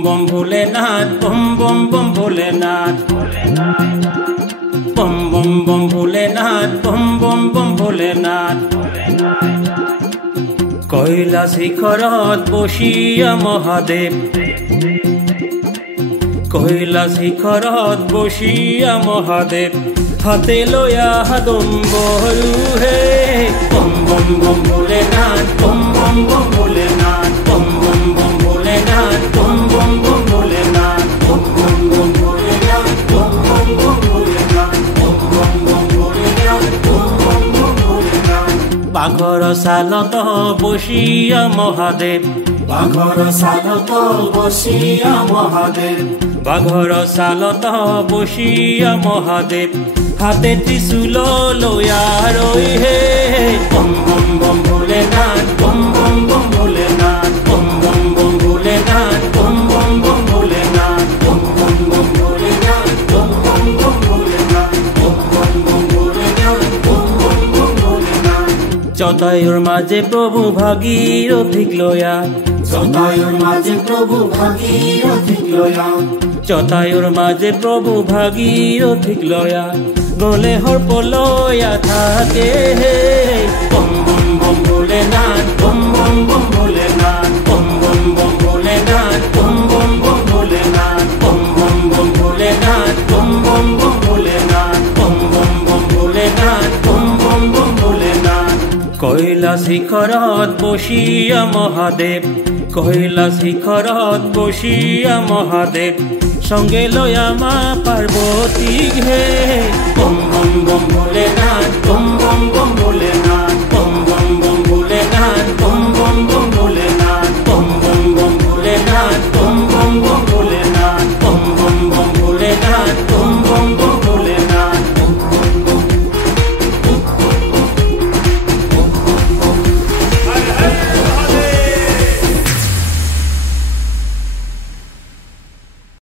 बम भोलेनाथ बम बम भोलेनाथ बम बम भोलेनाथ बम बम भोलेनाथ কৈলাস শিখরত বসিয়া মহাদেব কৈলাস শিখরত বসিয়া মহাদেব হাতে লয়া হাদম্বরু হে বম বম ভোলেনাথ বম বম ভোলেনাথ বম বম ভোলেনাথ বম বম ভোলেনাথ বম বম ভোলেনাথ বম বম ভোলেনাথ বম বম ভোলেনাথ বম বম ভোলেনাথ বাঘর সালত বসিয়া মহাদেব বাঘর সালত বসিয়া মহাদেব বাঘর সালত বসিয়া মহাদেব হাতে ত্রিশূল লয়া রই হে বম বম ভোলেনাথ বম বম ভোলেনাথ বম বম ভোলেনাথ বম বম ভোলেনাথ বম বম ভোলেনাথ বম বম ভোলেনাথ বম বম ভোলেনাথ বম বম ভোলেনাথ জটায়ুর মাঝে প্রভু ভাগীরথীক লয়া জটায়ুর মাঝে প্রভু ভাগীরথীক লয়া জটায়ুর মাঝে প্রভু ভাগীরথীক লয়া গলে হর্প লয়া থাকে হে বম বম ভোলেনাথ বম বম ভোলেনাথ বম বম ভোলেনাথ বম বম ভোলেনাথ বম বম ভোলেনাথ বম বম ভোলেনাথ বম বম ভোলেনাথ বম বম ভোলেনাথ কৈলাস শিখরত বসিয়া মহাদেব কৈলাস শিখরত বসিয়া মহাদেব সঙ্গে লয়া মা পার্বতী হে বম